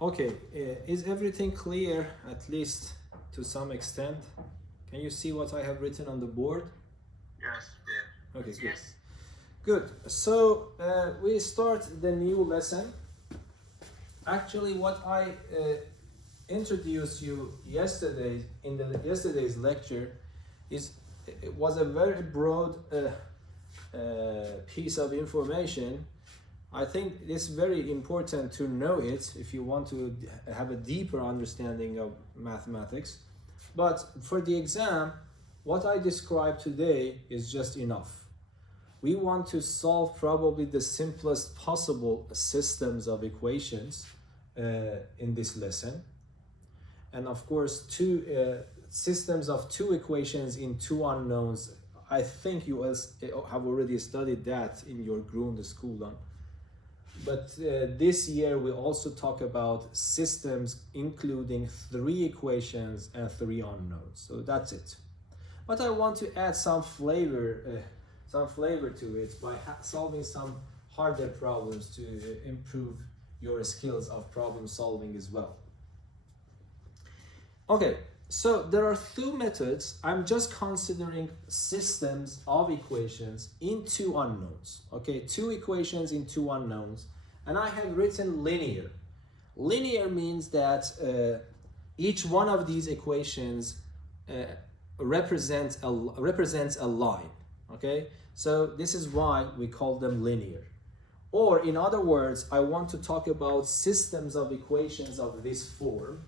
Okay, is everything clear, at least to some extent? Can you see what I have written on the board? Yes. Yeah. Okay, good. Yes. Good. So we start the new lesson. Actually, what I introduced you yesterday in yesterday's lecture was a very broad piece of information. I think it's very important to know it if you want to have a deeper understanding of mathematics. But for the exam, what I described today is just enough. We want to solve probably the simplest possible systems of equations in this lesson. And of course, two systems of two equations in two unknowns. I think you have already studied that in your Grundskolan. But this year we also talk about systems including three equations and three unknowns. So that's it. But I want to add some flavor to it by solving some harder problems to improve your skills of problem solving as well. Okay, so there are two methods. I'm just considering systems of equations in two unknowns. Okay, two equations in two unknowns. And I have written linear. Linear means that each one of these equations represents a line. Okay, so this is why we call them linear. Or in other words, I want to talk about systems of equations of this form.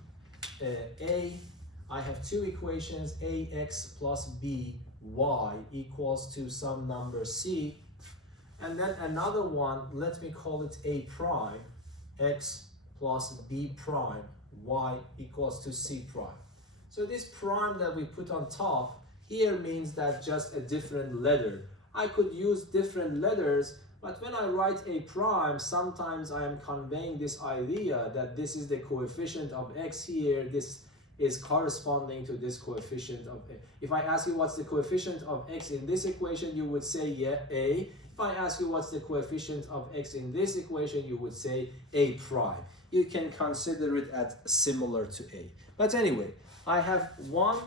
I have two equations, ax plus by equals to some number c. And then another one, let me call it a prime, x plus b prime, y equals to c prime. So this prime that we put on top here means that just a different letter. I could use different letters, but when I write a prime, sometimes I am conveying this idea that this is the coefficient of x here, this is corresponding to this coefficient of a. If I ask you what's the coefficient of x in this equation, you would say, yeah, a. If I ask you what's the coefficient of x in this equation, you would say a prime. You can consider it as similar to a. But anyway, I have 1,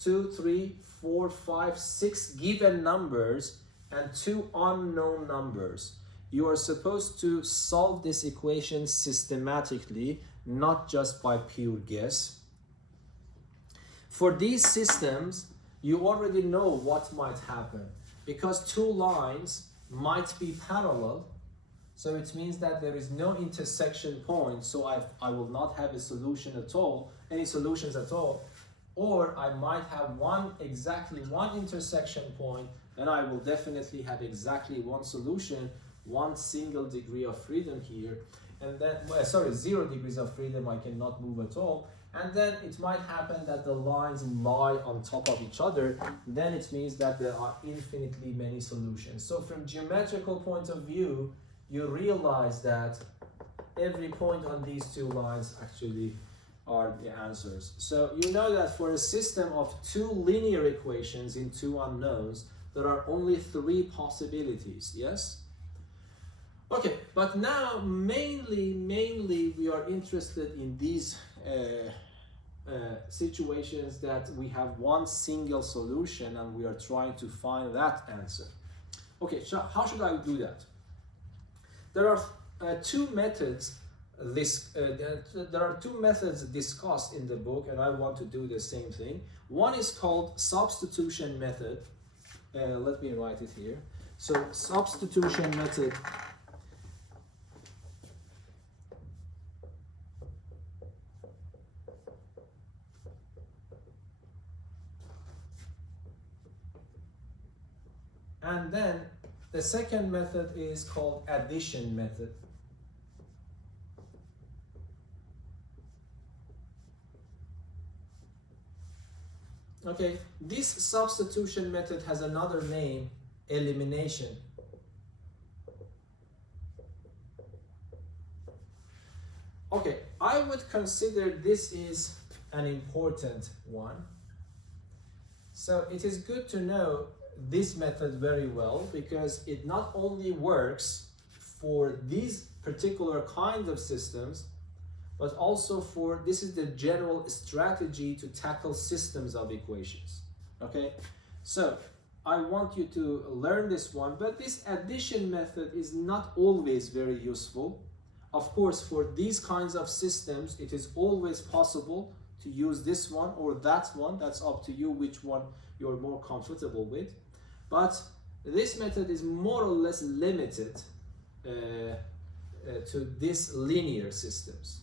2, 3, 4, 5, 6 given numbers and two unknown numbers. You are supposed to solve this equation systematically, not just by pure guess. For these systems, you already know what might happen. Because two lines might be parallel, so it means that there is no intersection point, so I will not have a solution at all, any solutions at all. Or I might have exactly one intersection point, then I will definitely have exactly one solution, one single degree of freedom here. And then, 0 degrees of freedom, I cannot move at all. And then it might happen that the lines lie on top of each other. Then it means that there are infinitely many solutions. So from geometrical point of view, you realize that every point on these two lines actually are the answers. So you know that for a system of two linear equations in two unknowns, there are only three possibilities, yes? Okay, but now mainly we are interested in these situations that we have one single solution and we are trying to find that answer. Okay, so how should I do that? There are two methods. There are two methods discussed in the book, and I want to do the same thing. One is called substitution method. Let me write it here. So substitution method . And then the second method is called addition method. Okay, this substitution method has another name, elimination. Okay, I would consider this is an important one. So it is good to know this method very well because it not only works for these particular kind of systems, but also for, this is the general strategy to tackle systems of equations. Okay, so I want you to learn this one, but this addition method is not always very useful. Of course, for these kinds of systems, it is always possible to use this one or that one. That's up to you which one you're more comfortable with. But this method is more or less limited to these linear systems.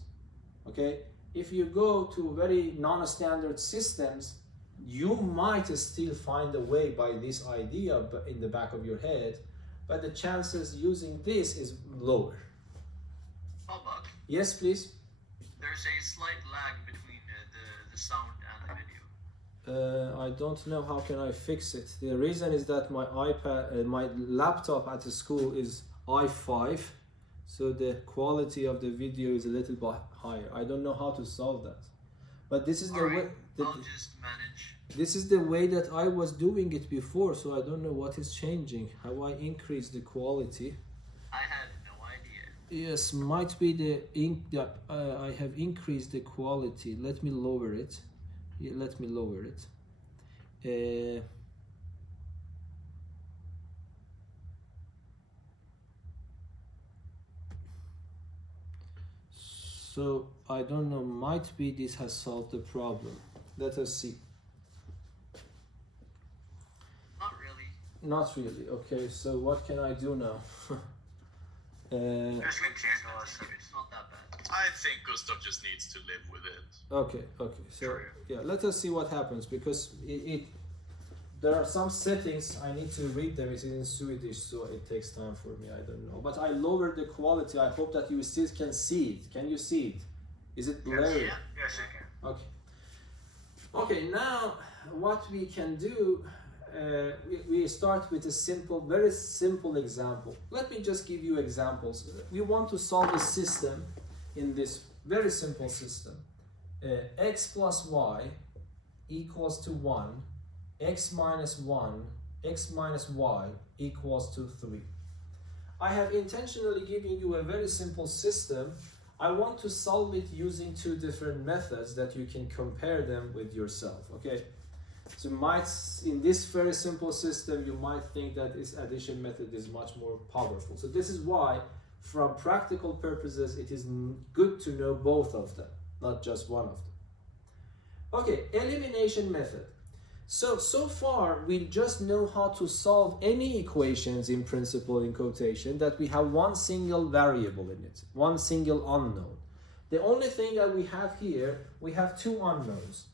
Okay, if you go to very non-standard systems, you might still find a way by this idea in the back of your head, but the chances using this is lower. Bob, Yes, please. there's a slight lag between the sound and the video. I don't know how can I fix it. The reason is that my iPad, my laptop at the school is i5, so the quality of the video is a little bit higher. I don't know how to solve that, but this is the way. I'll just manage. This is the way that I was doing it before, so I don't know what is changing. How I increase the quality? I had no idea. Yes, might be I have increased the quality. Let me lower it. Yeah, let me lower it. So I don't know, might be this has solved the problem. Let us see. Not really. Not really. Okay, so what can I do now? It's not that bad. I think Gustav just needs to live with it. Okay, so yeah, let us see what happens, because there are some settings, I need to read them, it is in Swedish, so it takes time for me, I don't know. But I lowered the quality, I hope that you still can see it. Can you see it? Is it blurry? Yes, I can. Okay. Okay, now what we can do, we start with a simple, very simple example. Let me just give you examples. We want to solve a system in this very simple system. X plus y equals to 1, x minus 1, x minus y equals to 3. I have intentionally given you a very simple system. I want to solve it using two different methods that you can compare them with yourself, okay? So in this very simple system, you might think that this addition method is much more powerful. So this is why, from practical purposes, it is good to know both of them, not just one of them. Okay, elimination method. So far, we just know how to solve any equations in principle in quotation that we have one single variable in it, one single unknown. The only thing that we have here, we have two unknowns.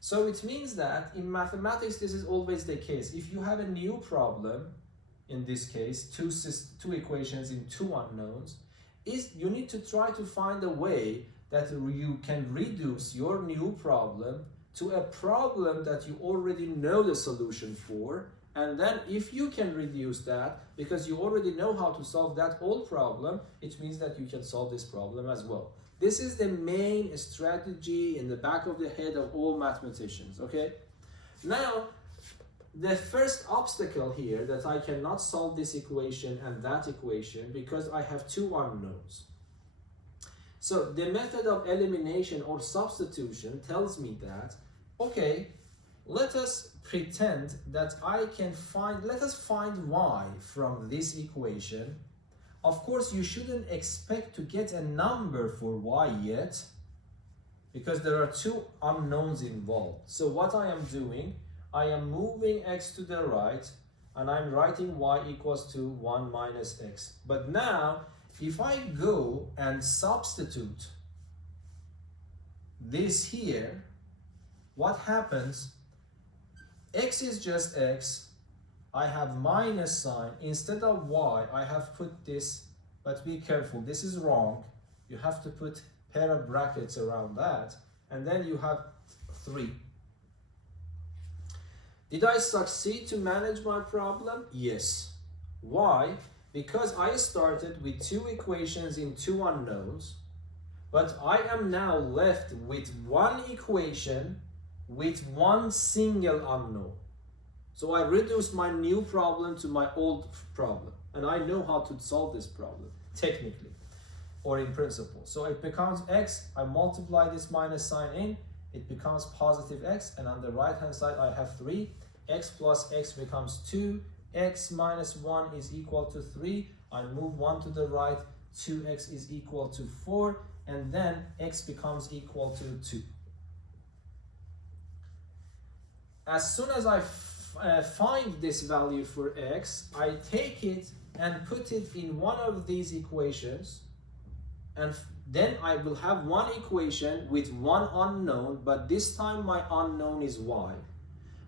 So it means that in mathematics, this is always the case. If you have a new problem, in this case, two equations in two unknowns, you need to try to find a way that you can reduce your new problem to a problem that you already know the solution for, and then if you can reduce that, because you already know how to solve that old problem, it means that you can solve this problem as well. This is the main strategy in the back of the head of all mathematicians, okay? Now, the first obstacle here that I cannot solve this equation and that equation because I have two unknowns. So the method of elimination or substitution tells me that, okay, let us pretend that let us find y from this equation. Of course, you shouldn't expect to get a number for y yet, because there are two unknowns involved. So what I am doing, I am moving x to the right, and I'm writing y equals to 1 minus x. But now, if I go and substitute this here, what happens? X is just x. I have minus sign. Instead of y, I have put this, but be careful, this is wrong. You have to put pair of brackets around that, and then you have 3. Did I succeed to manage my problem? Yes. Why? Because I started with two equations in two unknowns, but I am now left with one equation with one single unknown. So I reduced my new problem to my old problem, and I know how to solve this problem, technically, or in principle. So it becomes x, I multiply this minus sign in, it becomes positive x, and on the right hand side I have 3, x plus x becomes 2, x minus 1 is equal to 3, I move 1 to the right, 2x is equal to 4, and then x becomes equal to 2. As soon as I find this value for x, I take it and put it in one of these equations, and then I will have one equation with one unknown, but this time my unknown is y.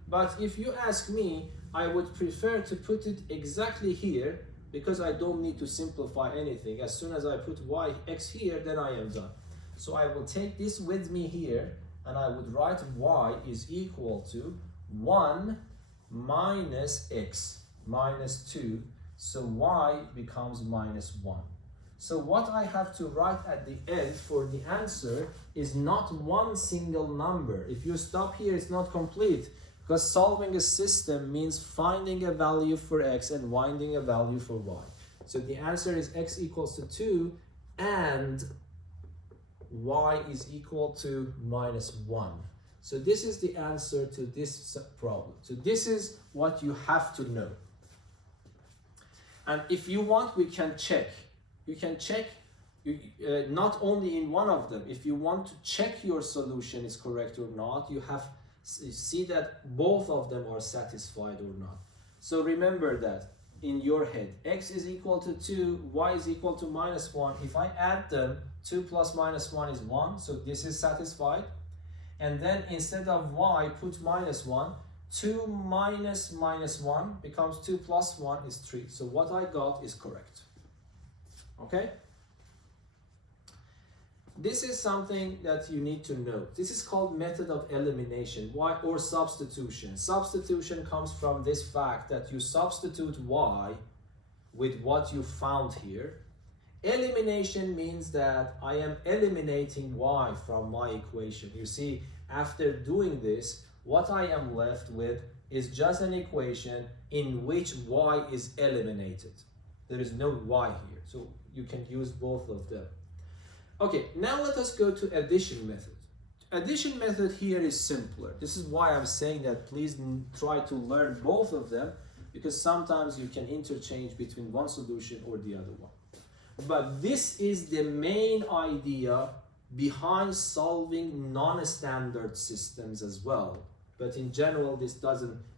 But if you ask me, I would prefer to put it exactly here, because I don't need to simplify anything. As soon as I put x here, then I am done. So I will take this with me here, and I would write y is equal to 1 minus x minus 2, so y becomes minus 1. So what I have to write at the end for the answer is not one single number. If you stop here, it's not complete, because solving a system means finding a value for x and finding a value for y. So the answer is x equals to 2 and y is equal to minus 1. So this is the answer to this problem. So this is what you have to know. And if you want, we can check. You can check not only in one of them. If you want to check your solution is correct or not, you have see that both of them are satisfied or not. So remember that in your head. X is equal to 2, y is equal to minus 1. If I add them, 2 plus minus 1 is 1, so this is satisfied. And then instead of y, put minus 1. 2 minus minus 1 becomes 2 plus 1 is 3. So what I got is correct. Okay? This is something that you need to know. This is called method of elimination, y, or substitution. Substitution comes from this fact that you substitute y with what you found here. Elimination means that I am eliminating y from my equation. You see, after doing this, what I am left with is just an equation in which y is eliminated. There is no y here, so you can use both of them. Okay, now let us go to addition method. Addition method here is simpler. This is why I'm saying that please try to learn both of them, because sometimes you can interchange between one solution or the other one. But this is the main idea behind solving non-standard systems as well. But in general, this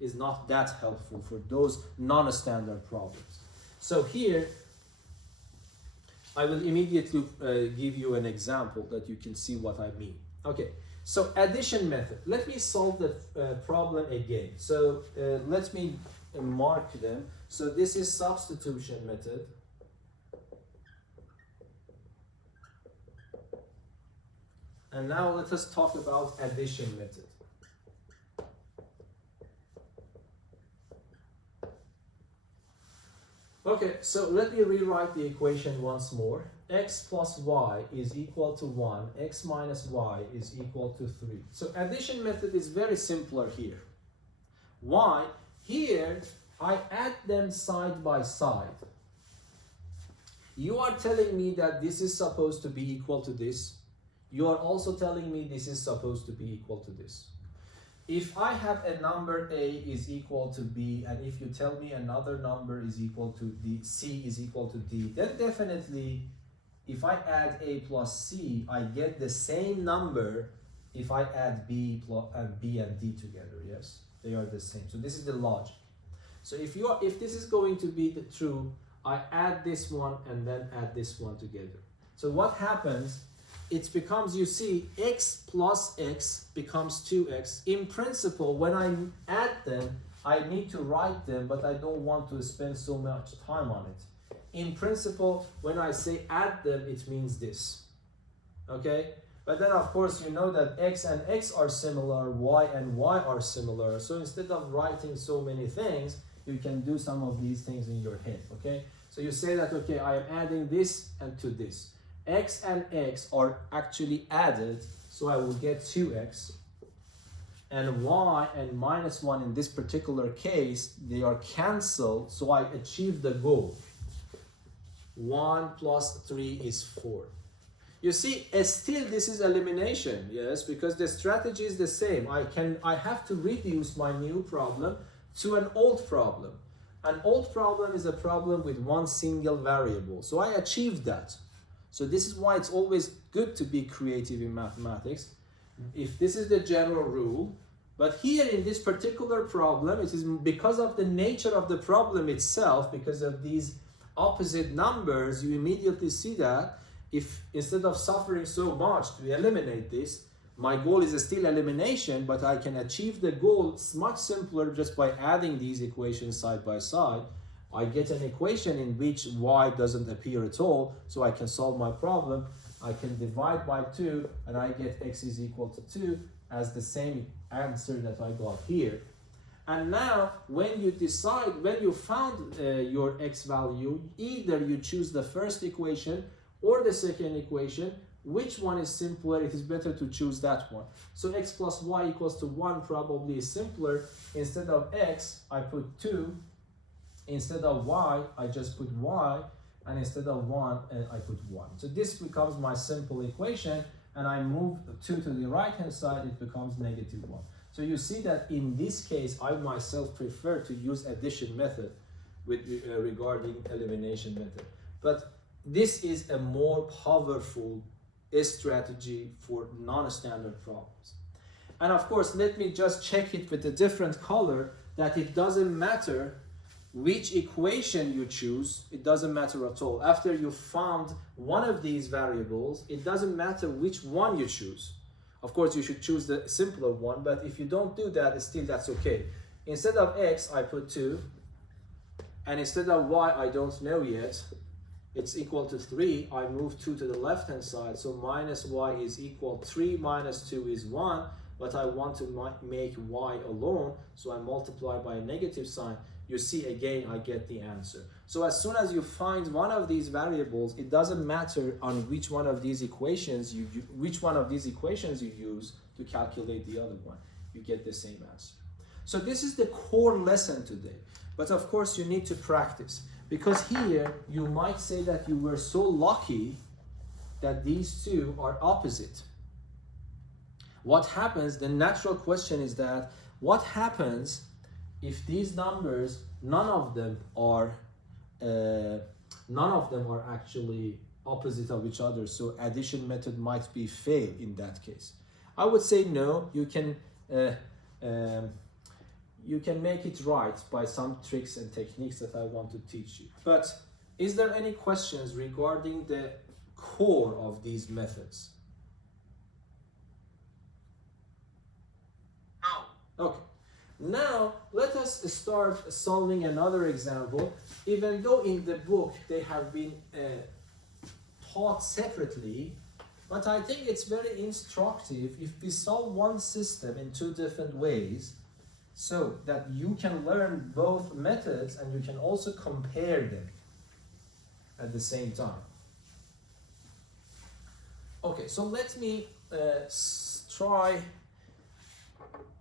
is not that helpful for those non-standard problems. So here, I will immediately give you an example that you can see what I mean. Okay, so addition method. Let me solve the problem again. So let me mark them. So this is substitution method. And now let us talk about addition method. Okay, so let me rewrite the equation once more. X plus y is equal to 1, x minus y is equal to 3. So addition method is very simpler here. Why? Here, I add them side by side. You are telling me that this is supposed to be equal to this. You are also telling me this is supposed to be equal to this. If I have a number a is equal to b, and if you tell me another number is equal to d, c is equal to d, then definitely if I add a plus c, I get the same number if I add b and d together. Yes, they are the same. So this is the logic. So if this is going to be true, I add this one and then add this one together. So what happens? It becomes, you see, x plus x becomes 2x. In principle, when I add them, I need to write them, but I don't want to spend so much time on it. In principle, when I say add them, it means this. Okay? But then, of course, you know that x and x are similar, y and y are similar. So instead of writing so many things, you can do some of these things in your head. Okay? So you say that, okay, I am adding this and to this. X and x are actually added, so I will get 2x. and y and minus 1 in this particular case, they are cancelled, so I achieve the goal. 1 plus 3 is 4. You see, still this is elimination, yes, because the strategy is the same. I have to reduce my new problem to an old problem. An old problem is a problem with one single variable. So I achieved that. So this is why it's always good to be creative in mathematics. If this is the general rule, but here in this particular problem, it is because of the nature of the problem itself, because of these opposite numbers, you immediately see that if instead of suffering so much to eliminate this, my goal is still elimination, but I can achieve the goal much simpler just by adding these equations side by side. I get an equation in which y doesn't appear at all, so I can solve my problem. I can divide by 2 and I get x is equal to 2 as the same answer that I got here. And now when you decide, when you found your x value, either you choose the first equation or the second equation. Which one is simpler? It is better to choose that one. So x plus y equals to 1 probably is simpler. Instead of x, I put 2. Instead of y, I just put y. And instead of 1, I put 1. So this becomes my simple equation. And I move 2 to the right hand side, it becomes negative 1. So you see that in this case, I myself prefer to use addition method with regarding elimination method. But this is a more powerful strategy for non-standard problems. And of course, let me just check it with a different color, that it doesn't matter which equation you choose, it doesn't matter at all. After you found one of these variables, it doesn't matter which one you choose. Of course, you should choose the simpler one, but if you don't do that, still that's okay. Instead of x, I put 2, and instead of y, I don't know yet, it's equal to 3, I move 2 to the left hand side, so minus y is equal, 3 minus 2 is 1, but I want to make y alone, so I multiply by a negative sign. You see, again, I get the answer. So as soon as you find one of these variables, it doesn't matter on which one of these equations you use to calculate the other one. You get the same answer. So this is the core lesson today. But of course, you need to practice. Because here, you might say that you were so lucky that these two are opposite. What happens, the natural question is that, what happens if these numbers, none of them are actually opposite of each other, so addition method might be fail in that case? I would say no, you can make it right by some tricks and techniques that I want to teach you. But is there any questions regarding the core of these methods? No. Okay. Now let us start solving another example. Even though in the book they have been taught separately, but I think it's very instructive if we solve one system in two different ways, so that you can learn both methods and you can also compare them at the same time. Okay, so let me try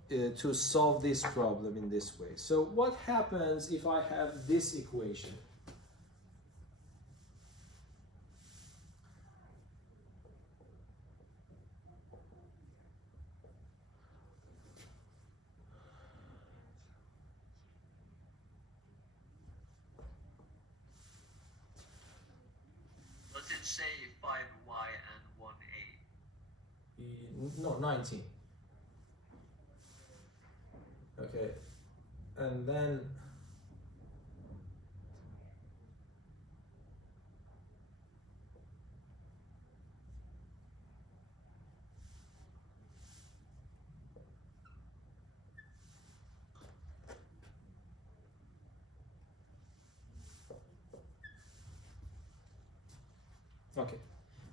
to solve this problem in this way. So what happens if I have this equation? Does it say 5y and 1a? No, 19. Okay, and then okay,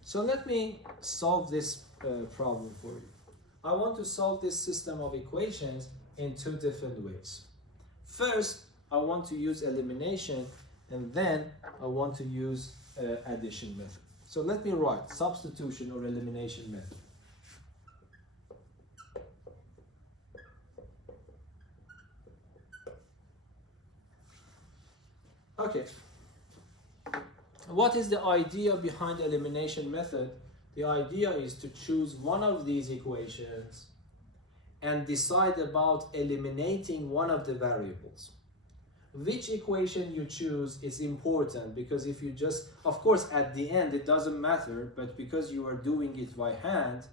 so let me solve this problem for you. I want to solve this system of equations in two different ways. First, I want to use elimination, and then I want to use addition method. So let me write substitution or elimination method. Okay. What is the idea behind the elimination method? The idea is to choose one of these equations and decide about eliminating one of the variables. Which equation you choose is important, because if you just, of course at the end it doesn't matter, but because you are doing it by hand,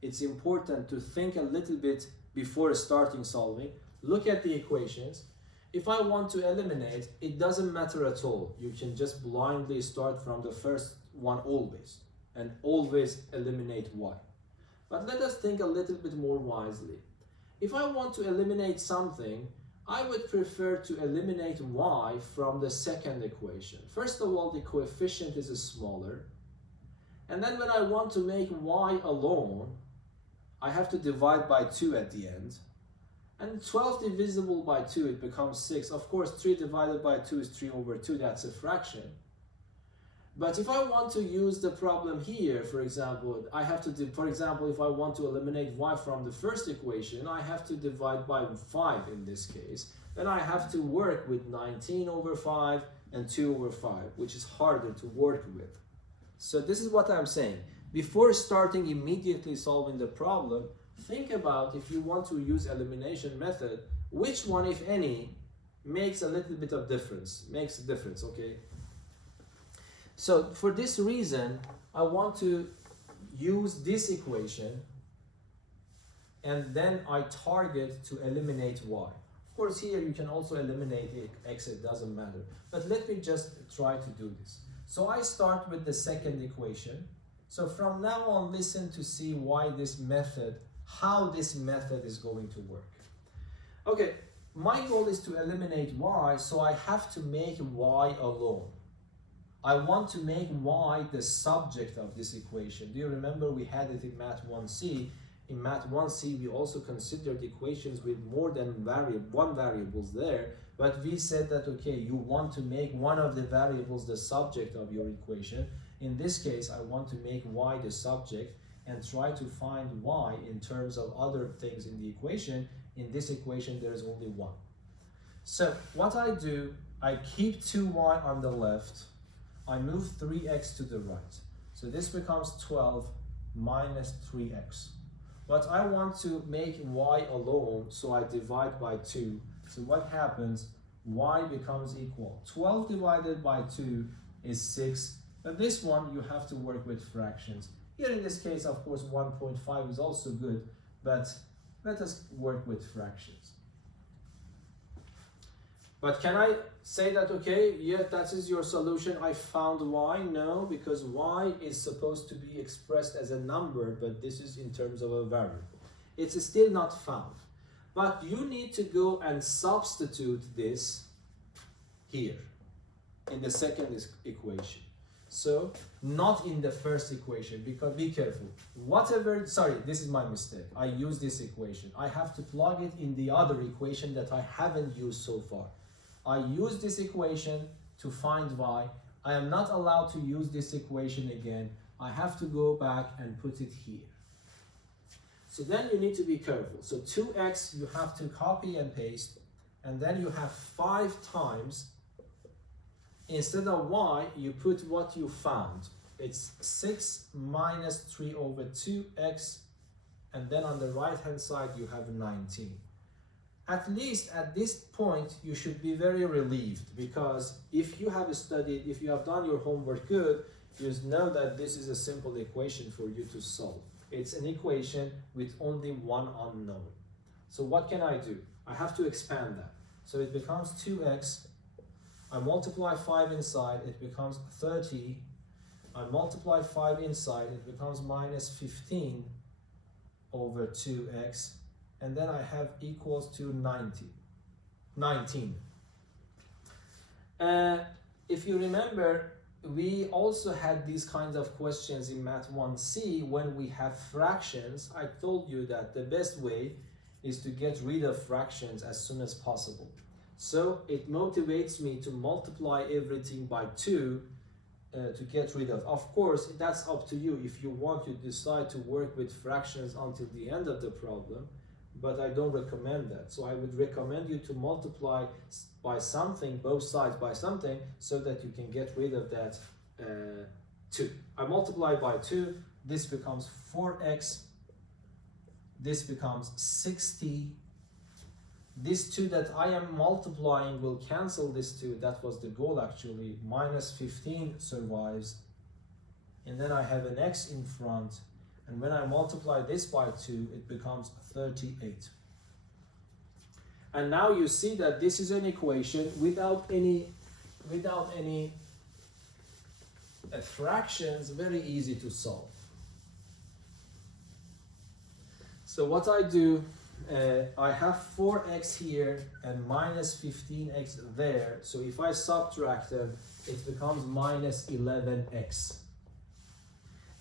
it's important to think a little bit before starting solving. Look at the equations. If I want to eliminate, it doesn't matter at all. You can just blindly start from the first one always, and always eliminate y. But let us think a little bit more wisely. If I want to eliminate something, I would prefer to eliminate y from the second equation. First of all, the coefficient is smaller. And then when I want to make y alone, I have to divide by 2 at the end. And 12 divisible by 2, it becomes 6. Of course, 3 divided by 2 is 3 over 2. That's a fraction. But if I want to use the problem here, for example, I have to, for example, if I want to eliminate y from the first equation, I have to divide by 5 in this case. Then I have to work with 19 over 5 and 2 over 5, which is harder to work with. So this is what I'm saying. Before starting immediately solving the problem, think about, if you want to use elimination method, which one, if any, makes a little bit of difference, makes a difference, okay? So for this reason, I want to use this equation, and then I target to eliminate y. Of course, here you can also eliminate x, it doesn't matter. But let me just try to do this. So I start with the second equation. So from now on, listen to see why this method, how this method is going to work. Okay, my goal is to eliminate y, so I have to make y alone. I want to make y the subject of this equation. Do you remember we had it in Math 1C? In Math 1C, we also considered equations with more than one variables there, but we said that, okay, you want to make one of the variables the subject of your equation. In this case, I want to make y the subject and try to find y in terms of other things in the equation. In this equation, there is only one. So what I do, I keep 2y on the left, I move 3x to the right. So this becomes 12 minus 3x. But I want to make y alone, so I divide by 2. So what happens? Y becomes equal. 12 divided by 2 is 6. But this one, you have to work with fractions. Here in this case, of course, 1.5 is also good, but let us work with fractions. But can I say that, okay, yeah, that is your solution, I found y? No, because y is supposed to be expressed as a number, but this is in terms of a variable. It's still not found. But you need to go and substitute this here in the second equation. So, not in the first equation, because be careful. Whatever, sorry, this is my mistake. I use this equation. I have to plug it in the other equation that I haven't used so far. I use this equation to find y. I am not allowed to use this equation again. I have to go back and put it here. So then you need to be careful. So 2x you have to copy and paste, and then you have 5 times. Instead of y, you put what you found. It's 6 minus 3 over 2x, and then on the right hand side you have 19. At least at this point you should be very relieved, because if you have studied, if you have done your homework good, you know that this is a simple equation for you to solve. It's an equation with only one unknown. So what can I do? I have to expand that. So it becomes 2x. I multiply 5 inside, it becomes 30. I multiply 5 inside, it becomes minus 15 over 2x. And then I have equals to 19. If you remember, we also had these kinds of questions in Math 1C when we have fractions. I told you that the best way is to get rid of fractions as soon as possible. So it motivates me to multiply everything by 2 to get rid of. Of course, that's up to you. If you want, you decide to work with fractions until the end of the problem. but I don't recommend that. So I would recommend you to multiply by something, both sides by something, so that you can get rid of that 2. I multiply by 2, this becomes 4x, this becomes 60. This 2 that I am multiplying will cancel this 2, that was the goal actually, minus 15 survives, and then I have an x in front, and when I multiply this by 2, it becomes 38. And now you see that this is an equation without any fractions, very easy to solve. So what I do, I have 4x here and minus 15x there. So if I subtract them, it becomes minus 11x.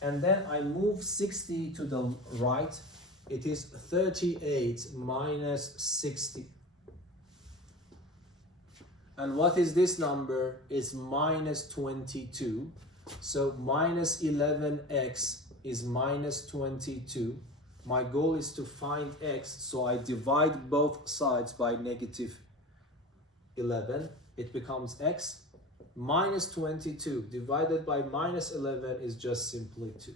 And then I move 60 to the right. It is 38 minus 60. And what is this number? It's minus 22. So minus 11x is minus 22. My goal is to find x, so I divide both sides by negative 11. It becomes x. Minus 22 divided by minus 11 is just simply 2.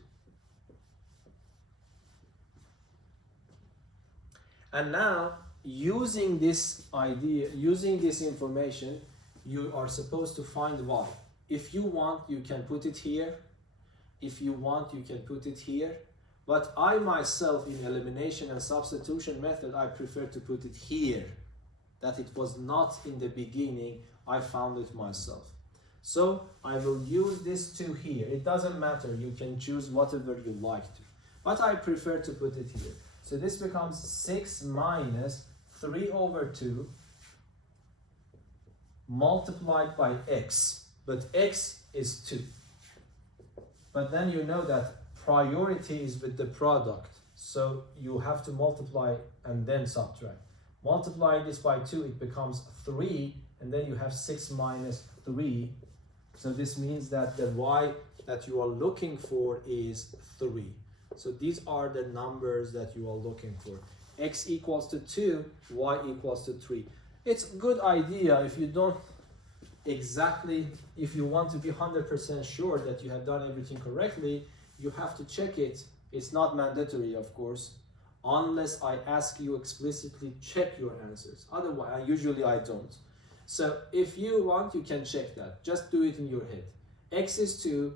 And now, using this idea, using this information, you are supposed to find y. If you want, you can put it here. If you want, you can put it here. But I myself, in elimination and substitution method, I prefer to put it here. That it was not in the beginning, I found it myself. So I will use this 2 here. It doesn't matter, you can choose whatever you like to. But I prefer to put it here. So this becomes 6 minus 3 over 2 multiplied by x. But x is 2. But then you know that priority is with the product. So you have to multiply and then subtract. Multiply this by 2, it becomes 3. And then you have 6 minus 3. So this means that the y that you are looking for is 3. So these are the numbers that you are looking for. X equals to 2, y equals to 3. It's a good idea if you don't exactly, if you want to be 100% sure that you have done everything correctly, you have to check it. It's not mandatory, of course, unless I ask you explicitly check your answers. Otherwise, usually I don't. So if you want, you can check that. Just do it in your head. X is 2,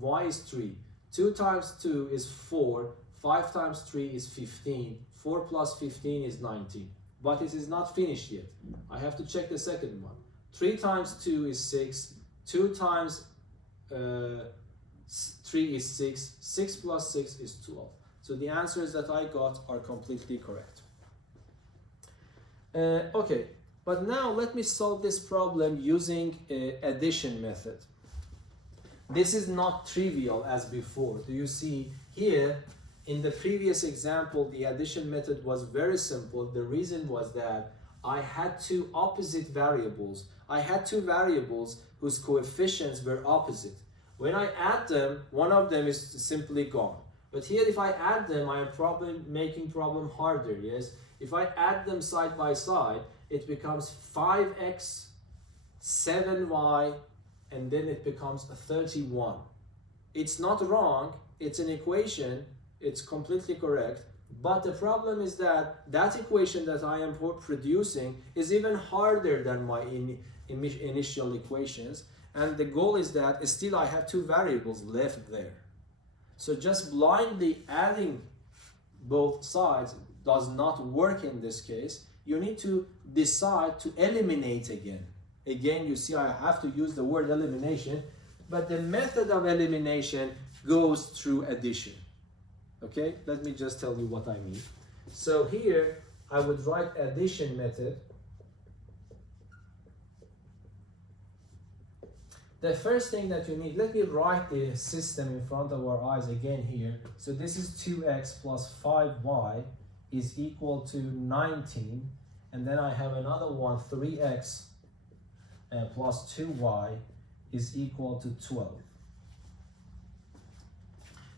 y is 3. 2 times 2 is 4. 5 times 3 is 15. 4 plus 15 is 19. But it is not finished yet. I have to check the second one. 3 times 2 is 6. 2 times 3 is 6. 6 plus 6 is 12. So the answers that I got are completely correct. Okay. But now let me solve this problem using addition method. This is not trivial as before. Do you see here in the previous example, the addition method was very simple. The reason was that I had 2 opposite variables. I had 2 variables whose coefficients were opposite. When I add them, one of them is simply gone. But here if I add them, I am making problem harder, yes? If I add them side by side, it becomes 5x, 7y, and then it becomes 31. It's not wrong, it's an equation, it's completely correct, but the problem is that that equation that I am producing is even harder than my initial equations, and the goal is that still I have 2 variables left there. So just blindly adding both sides does not work in this case. You need to decide to eliminate again. Again, you see I have to use the word elimination, but the method of elimination goes through addition. Okay, let me just tell you what I mean. So here I would write addition method. The first thing that you need, let me write the system in front of our eyes again here. So this is 2x plus 5y is equal to 19. And then I have another one, 3x plus 2y is equal to 12.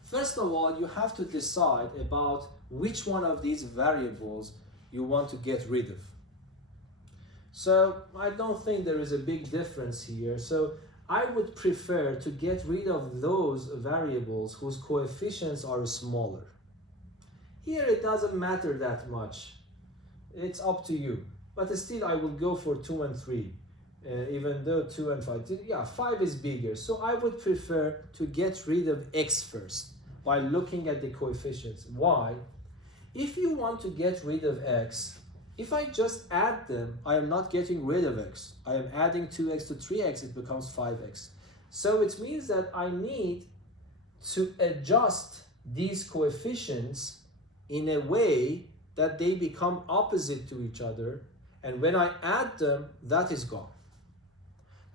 First of all, you have to decide about which one of these variables you want to get rid of. So I don't think there is a big difference here. So I would prefer to get rid of those variables whose coefficients are smaller. Here it doesn't matter that much. It's up to you. But still I will go for 2 and 3. Even though 2 and 5, yeah, 5 is bigger. So I would prefer to get rid of x first by looking at the coefficients. Why? If you want to get rid of x, if I just add them, I am not getting rid of x. I am adding 2x to 3x, it becomes 5x. So it means that I need to adjust these coefficients in a way that they become opposite to each other, and when I add them, that is gone.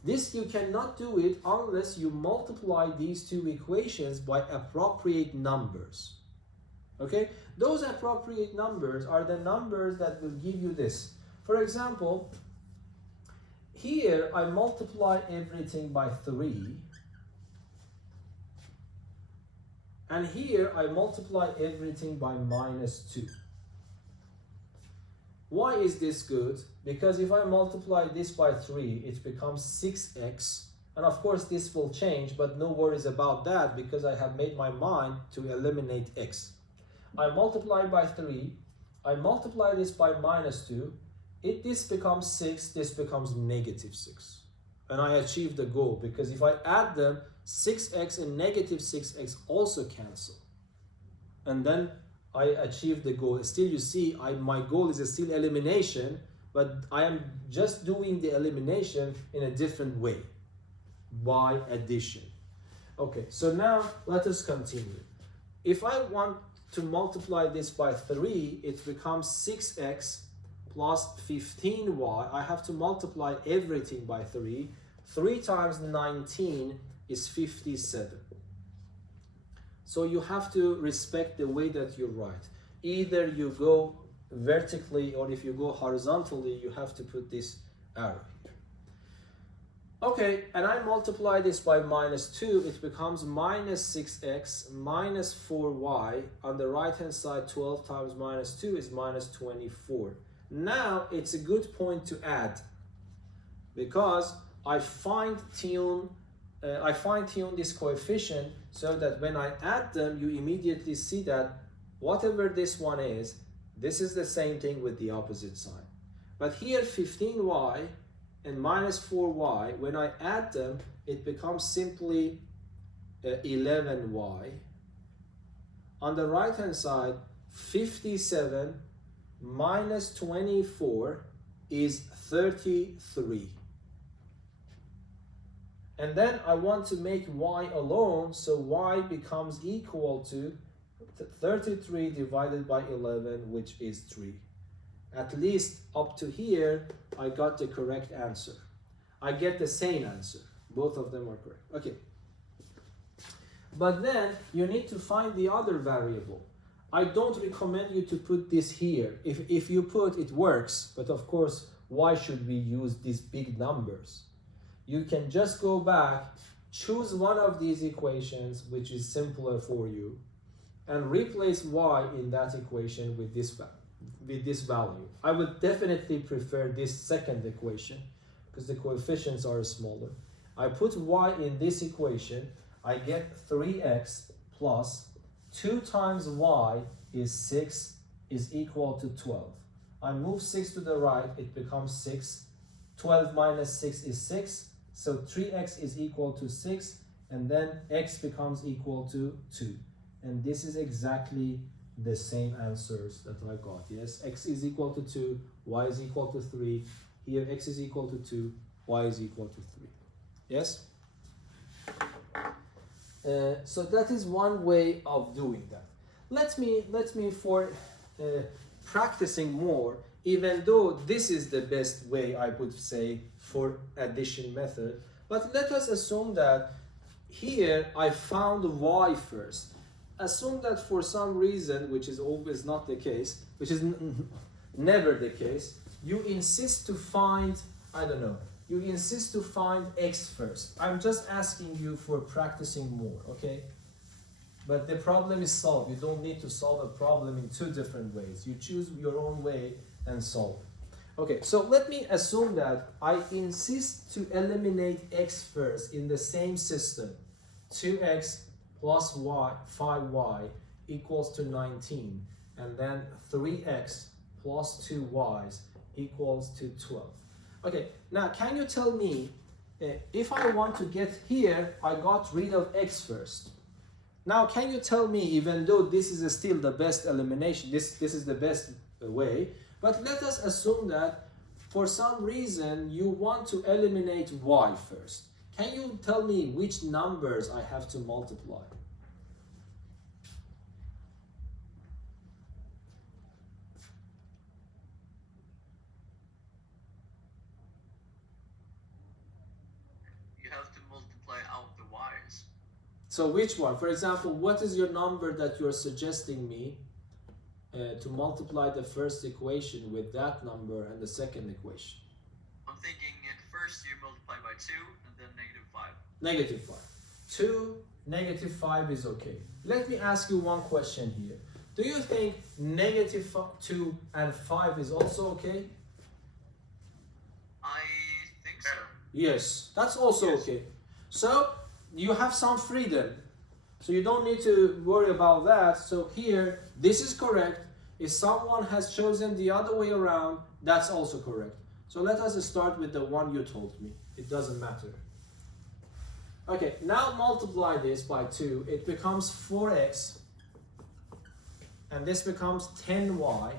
This you cannot do it unless you multiply these two equations by appropriate numbers. Okay? Those appropriate numbers are the numbers that will give you this. For example, here I multiply everything by 3. And here I multiply everything by -2. Why is this good? Because if I multiply this by 3, it becomes 6x. And of course this will change, but no worries about that because I have made my mind to eliminate x. I multiply by 3, I multiply this by -2, this becomes 6, this becomes -6. And I achieve the goal because if I add them, 6x and -6x also cancel. And then I achieve the goal. Still you see, my goal is still elimination, but I am just doing the elimination in a different way, by addition. Okay, so now let us continue. If I want to multiply this by 3, it becomes 6x plus 15y. I have to multiply everything by 3. 3 times 19 is 57. So you have to respect the way that you write. Either you go vertically, or if you go horizontally, you have to put this arrow here. Okay, and I multiply this by -2, it becomes -6x minus 4y. On the right hand side, 12 times -2 is -24. Now it's a good point to add, because I fine-tune this coefficient so that when I add them, you immediately see that whatever this one is, this is the same thing with the opposite sign. But here 15y and -4y, when I add them, it becomes simply 11y. On the right hand side, 57 minus 24 is 33. And then I want to make y alone, so y becomes equal to 33 divided by 11, which is 3. At least up to here, I got the correct answer. I get the same answer. Both of them are correct. Okay. But then you need to find the other variable. I don't recommend you to put this here. If you put, it works, but of course, why should we use these big numbers? You can just go back, choose one of these equations, which is simpler for you, and replace y in that equation with this value. I would definitely prefer this second equation because the coefficients are smaller. I put y in this equation, I get 3x plus 2 times y is 6 is equal to 12. I move 6 to the right, it becomes 6. 12 minus 6 is 6. So 3x is equal to 6, and then x becomes equal to 2. And this is exactly the same answers that I got. Yes, x is equal to 2, y is equal to 3. Here x is equal to 2, y is equal to 3. Yes? So that is one way of doing that. Let me for practicing more, even though this is the best way, I would say, for addition method, but let us assume that here I found y first. Assume that for some reason, which is always not the case, which is never the case, you insist to find, I don't know, you insist to find x first. I'm just asking you for practicing more, okay? But the problem is solved. You don't need to solve a problem in 2 different ways. You choose your own way and solve. Okay, so let me assume that I insist to eliminate x first in the same system. 2x plus y, 5y equals to 19. And then 3x plus 2y's equals to 12. Okay, now can you tell me, if I want to get here, I got rid of x first. Now can you tell me, even though this is still the best elimination, this is the best way, but let us assume that for some reason you want to eliminate y first. Can you tell me which numbers I have to multiply? You have to multiply out the y's. So which one? For example, what is your number that you're suggesting me to multiply the first equation with that number and the second equation? I'm thinking at first you multiply by 2 and then -5. Negative 5. 2, -5 is okay. Let me ask you one question here. Do you think -2 and 5 is also okay? I think so. Yes, that's also Yes. okay. So you have some freedom. So you don't need to worry about that. So here, this is correct. If someone has chosen the other way around, that's also correct. So let us start with the one you told me. It doesn't matter. Okay, now multiply this by 2. It becomes 4x. And this becomes 10y.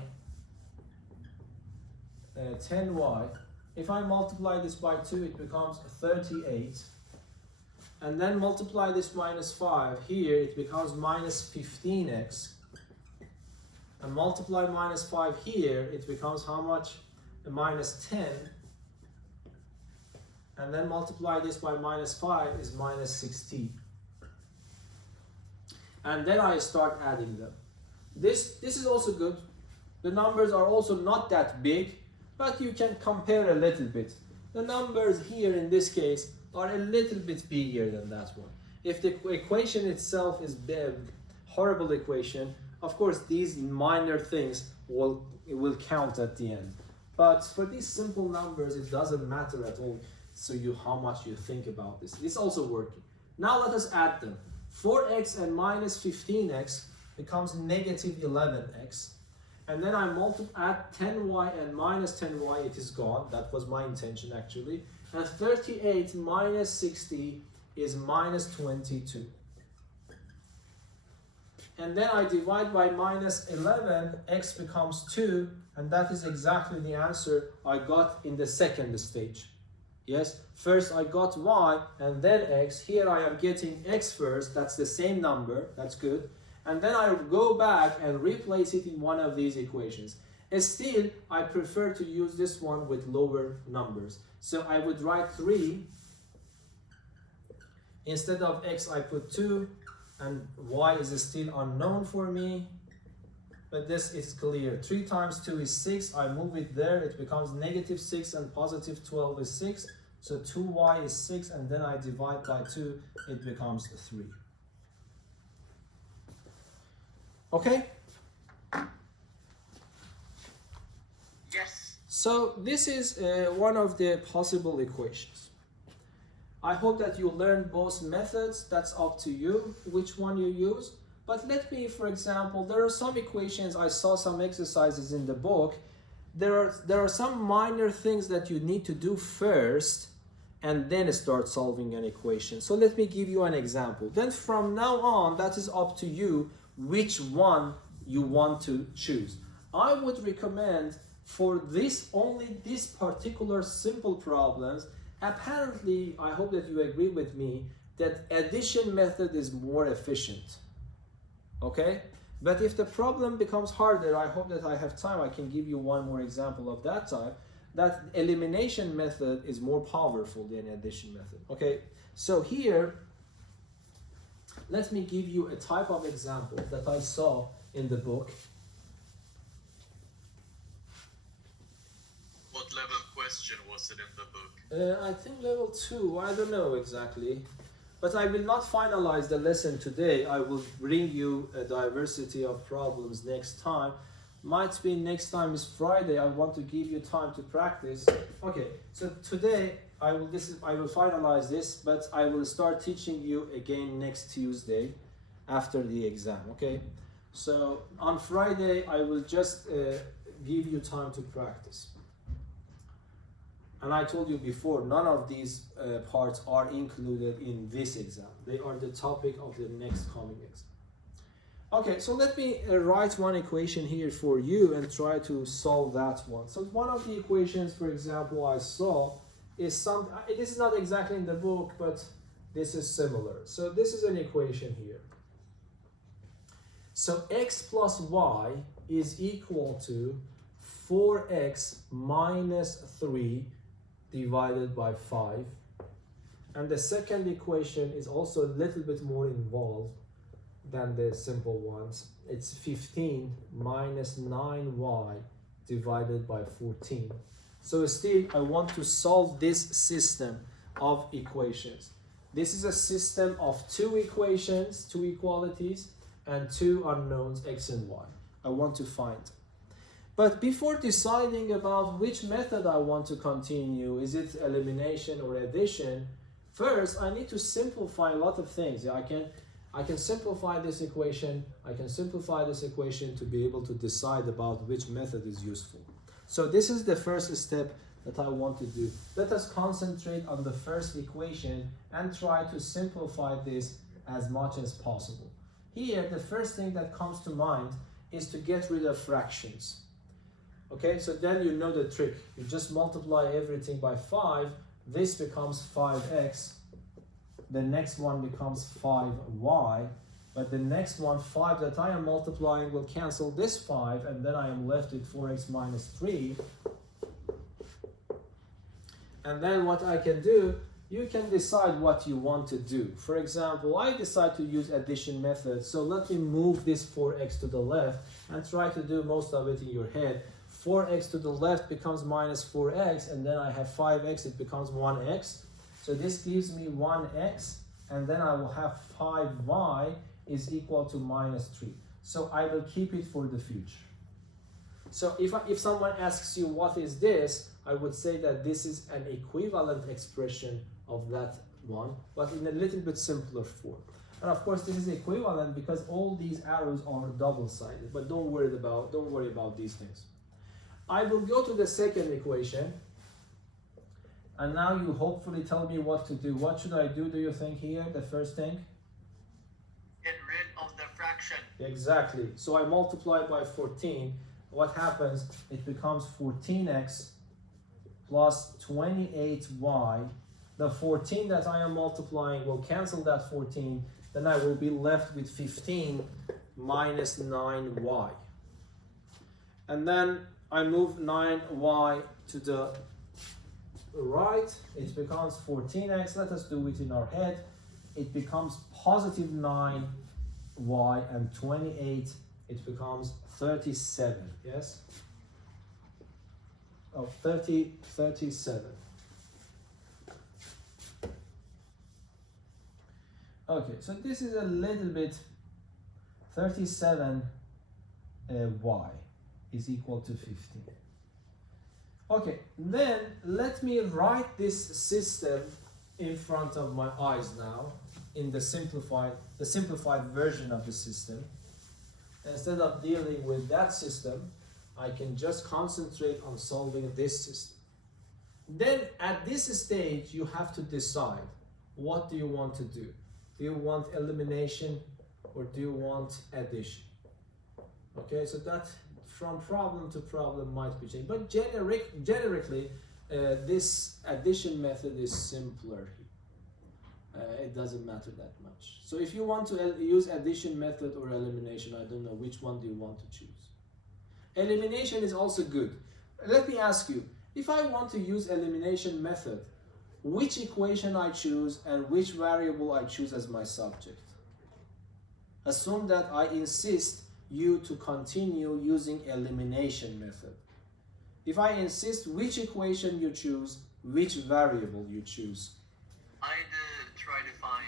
10y. If I multiply this by 2, it becomes 38. And then multiply this minus 5. Here, it becomes minus 15x. And multiply minus 5 here, it becomes how much? Minus 10. And then multiply this by minus 5 is minus 16. And then I start adding them. This is also good. The numbers are also not that big, but you can compare a little bit. The numbers here in this case are a little bit bigger than that one. If the equation itself is a horrible equation, of course these minor things will count at the end. But for these simple numbers, it doesn't matter at all. So how much you think about this. It's also working. Now let us add them. 4x and minus 15x becomes negative 11x. And then I add 10y and minus 10y, it is gone. That was my intention actually. And 38 minus 60 is minus 22. And then I divide by minus 11, x becomes 2, and that is exactly the answer I got in the second stage. Yes, first I got y and then x. Here I am getting x first, that's the same number, that's good. And then I go back and replace it in one of these equations. And still, I prefer to use this one with lower numbers. So I would write 3. Instead of x, I put 2. And y is still unknown for me. But this is clear. 3 times 2 is 6. I move it there. It becomes negative 6 and positive 12 is 6. So 2y is 6. And then I divide by 2. It becomes 3. Okay? Yes. So this is one of the possible equations. I hope that you learned both methods. That's up to you, which one you use. But let me, for example, there are some equations, I saw some exercises in the book. There are some minor things that you need to do first and then start solving an equation. So let me give you an example. Then from now on, that is up to you which one you want to choose. I would recommend for only this particular simple problems, apparently, I hope that you agree with me, that addition method is more efficient. Okay? But if the problem becomes harder, I hope that I have time, I can give you one more example of that type, that elimination method is more powerful than addition method. Okay? So here, let me give you a type of example that I saw in the book. What level question was it in the book? I think level 2, I don't know exactly. But I will not finalize the lesson today. I will bring you a diversity of problems next time. Might be next time is Friday. I want to give you time to practice. Okay, so today I will finalize this, but I will start teaching you again next Tuesday after the exam. Okay, so on Friday I will just give you time to practice. And I told you before, none of these parts are included in this exam. They are the topic of the next coming exam. Okay, so let me write one equation here for you and try to solve that one. So one of the equations, for example, I saw is this is not exactly in the book, but this is similar. So this is an equation here. So x plus y is equal to 4x minus 3 divided by 5. And the second equation is also a little bit more involved than the simple ones. It's 15 minus 9y divided by 14. So still, I want to solve this system of equations. This is a system of two equations, two equalities, and two unknowns, x and y. I want to find. But before deciding about which method I want to continue, is it elimination or addition, first I need to simplify a lot of things. I can simplify this equation. I can simplify this equation to be able to decide about which method is useful. So this is the first step that I want to do. Let us concentrate on the first equation and try to simplify this as much as possible. Here, the first thing that comes to mind is to get rid of fractions. Okay, so then you know the trick. You just multiply everything by 5. This becomes 5x. The next one becomes 5y, but the next one, 5 that I am multiplying, will cancel this 5, and then I am left with 4x minus 3. And then what I can do, you can decide what you want to do. For example, I decide to use addition method, so let me move this 4x to the left and try to do most of it in your head. 4x to the left becomes minus 4x, and then I have 5x, it becomes 1x. So this gives me 1x, and then I will have 5y is equal to minus 3. So I will keep it for the future. So if someone asks you what is this, I would say that this is an equivalent expression of that one, but in a little bit simpler form. And of course this is equivalent because all these arrows are double-sided, but don't worry about these things. I will go to the second equation. And now you hopefully tell me what to do. What should I do you think here, the first thing? Get rid of the fraction. Exactly. So I multiply by 14. What happens? It becomes 14x plus 28y. The 14 that I am multiplying will cancel that 14. Then I will be left with 15 minus 9y. And then I move 9y to the right, it becomes 14x. Let us do it in our head. It becomes positive 9y, and 28, it becomes 37. Yes? Oh, 37. Okay, so this is a little bit 37 y is equal to 15. Okay, then let me write this system in front of my eyes now in the simplified version of the system. Instead of dealing with that system, I can just concentrate on solving this system. Then at this stage, you have to decide, what do you want to do? Do you want elimination or do you want addition? Okay, so that from problem to problem might be changed, but generically, this addition method is simpler. It doesn't matter that much. So if you want to use addition method or elimination, I don't know, which one do you want to choose? Elimination is also good. Let me ask you, if I want to use elimination method, which equation I choose and which variable I choose as my subject? Assume that I insist you to continue using elimination method. If I insist which equation you choose, which variable you choose? I'd try to find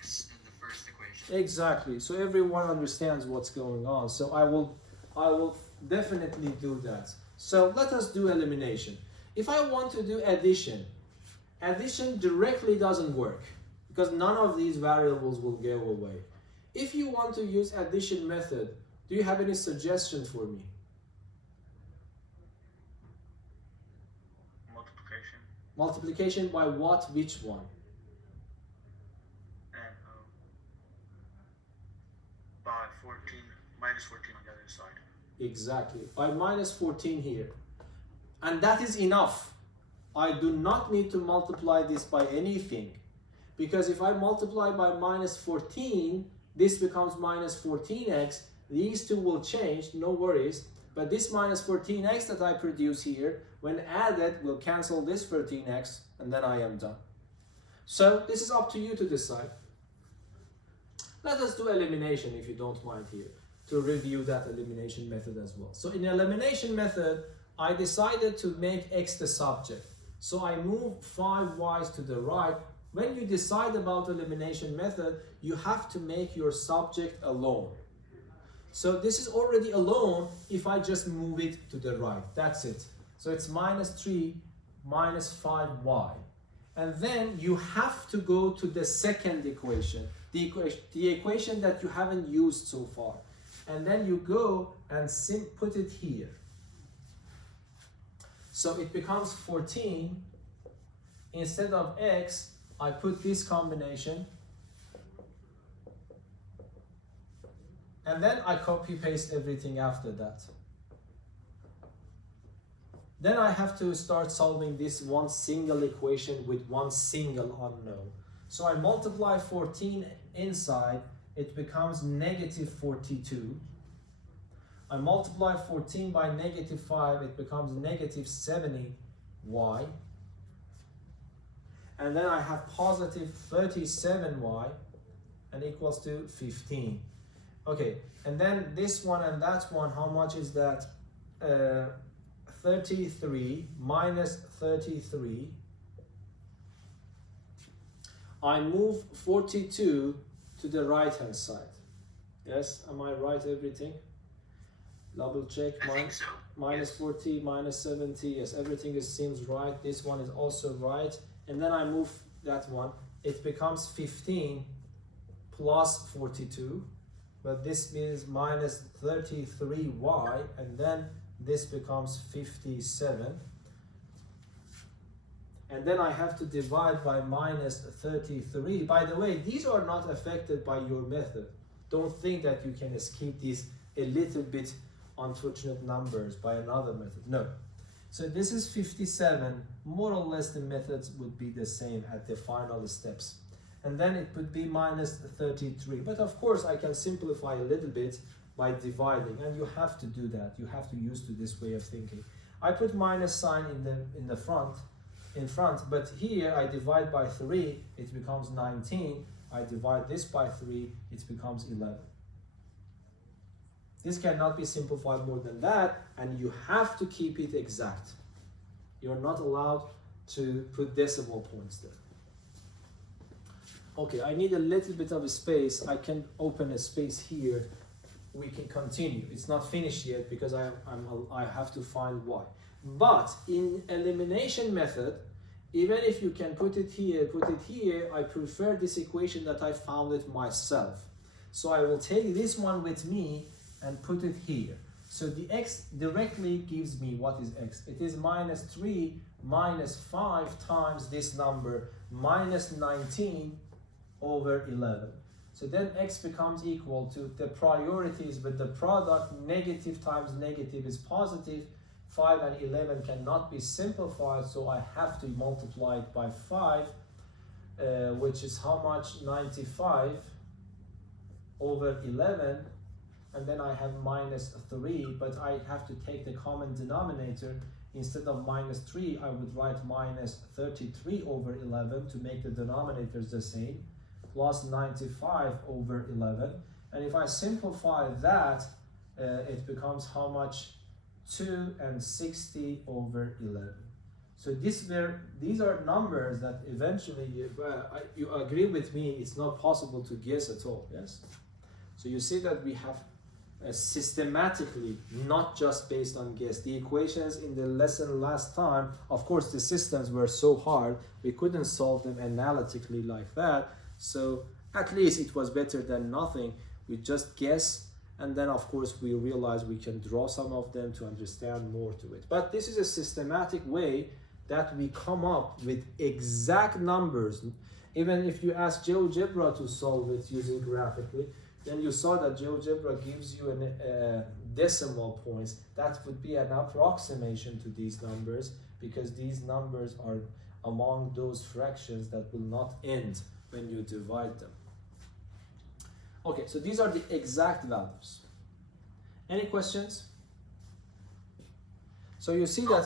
x in the first equation. Exactly. So everyone understands what's going on. So I will definitely do that. So let us do elimination. If I want to do addition, addition directly doesn't work because none of these variables will go away. If you want to use addition method, do you have any suggestion for me? Multiplication. Multiplication by what? Which one? And by 14, minus 14 on the other side. Exactly, by minus 14 here. And that is enough. I do not need to multiply this by anything. Because if I multiply by minus 14, this becomes minus 14x. These two will change, no worries. But this minus 14x that I produce here, when added, will cancel this 13x, and then I am done. So this is up to you to decide. Let us do elimination if you don't mind here, to review that elimination method as well. So in elimination method, I decided to make x the subject. So I move 5 y's to the right. When you decide about elimination method, you have to make your subject alone. So this is already alone if I just move it to the right. That's it. So it's minus 3 minus 5y. And then you have to go to the second equation, the equation that you haven't used so far. And then you go and put it here. So it becomes 14. Instead of x, I put this combination. And then I copy paste everything after that. Then I have to start solving this one single equation with one single unknown. So I multiply 14 inside, it becomes negative 42. I multiply 14 by negative 5, it becomes negative 70y. And then I have positive 37y and equals to 15. Okay, and then this one and that one, how much is that? 33 minus 33. I move 42 to the right hand side. Yes, am I right everything? Double check. I think so. Minus 40, minus 70. Yes, everything seems right. This one is also right. And then I move that one. It becomes 15 plus 42. But this means minus 33y. And then this becomes 57. And then I have to divide by minus 33. By the way, these are not affected by your method. Don't think that you can escape these a little bit unfortunate numbers by another method. No. So this is 57. More or less the methods would be the same at the final steps. And then it would be minus 33. But of course I can simplify a little bit by dividing, and you have to do that. You have to use to this way of thinking. I put minus sign in the front, but here I divide by 3, it becomes 19. I divide this by 3, it becomes 11. This cannot be simplified more than that, and you have to keep it exact. You're not allowed to put decimal points there. Okay, I need a little bit of a space. I can open a space here. We can continue. It's not finished yet because I have to find y. But in elimination method, even if you can put it here, I prefer this equation that I found it myself. So I will take this one with me and put it here. So the x directly gives me what is x. It is minus 3 minus 5 times this number, minus 19 over 11. So then x becomes equal to the priorities with the product, negative times negative is positive. 5 and 11 cannot be simplified, so I have to multiply it by 5, which is how much? 95 over 11. And then I have minus 3, but I have to take the common denominator. Instead of minus 3, I would write minus 33 over 11 to make the denominators the same, plus 95 over 11. And if I simplify that, it becomes how much? 2 and 60 over 11. So these are numbers that eventually, you agree with me, it's not possible to guess at all, yes? So you see that we have systematically, not just based on guess. The equations in the lesson last time, of course, the systems were so hard, we couldn't solve them analytically like that. So at least it was better than nothing. We just guess, and then of course we realize we can draw some of them to understand more to it. But this is a systematic way that we come up with exact numbers. Even if you ask Geogebra to solve it using graphically, then you saw that Geogebra gives you decimal points. That would be an approximation to these numbers, because these numbers are among those fractions that will not end when you divide them. Okay, so these are the exact values. Any questions? So you see that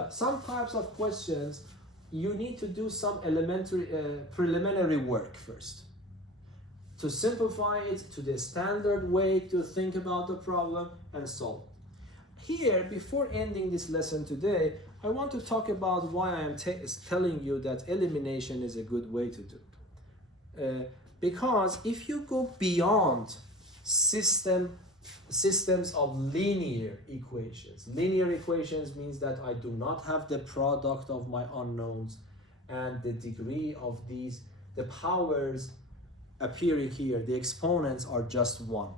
some types of questions you need to do some elementary preliminary work first to simplify it to the standard way to think about the problem and solve it. Here, before ending this lesson today, I want to talk about why I am telling you that elimination is a good way to do it. Because if you go beyond systems of linear equations means that I do not have the product of my unknowns, and the degree of these, the powers appearing here, the exponents are just 1.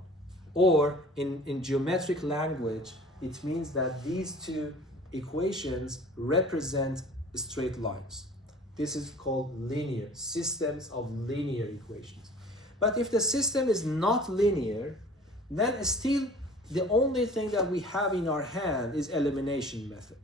Or in geometric language, it means that these two equations represent straight lines. This is called linear, systems of linear equations. But if the system is not linear, then still the only thing that we have in our hand is elimination method.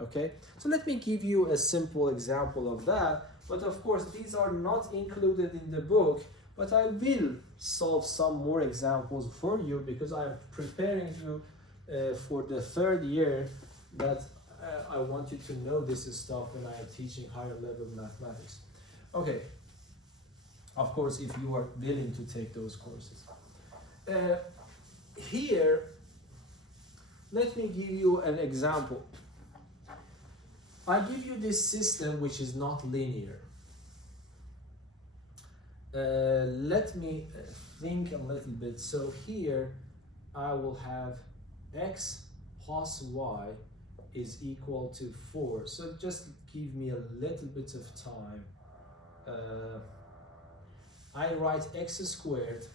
Okay, so let me give you a simple example of that. But of course, these are not included in the book, but I will solve some more examples for you, because I'm preparing you for the 3rd year that I want you to know this stuff when I am teaching higher level mathematics. Okay, of course, if you are willing to take those courses. Here, let me give you an example. I give you this system which is not linear. Let me think a little bit. So here I will have x plus y is equal to 4. So just give me a little bit of time. I write x squared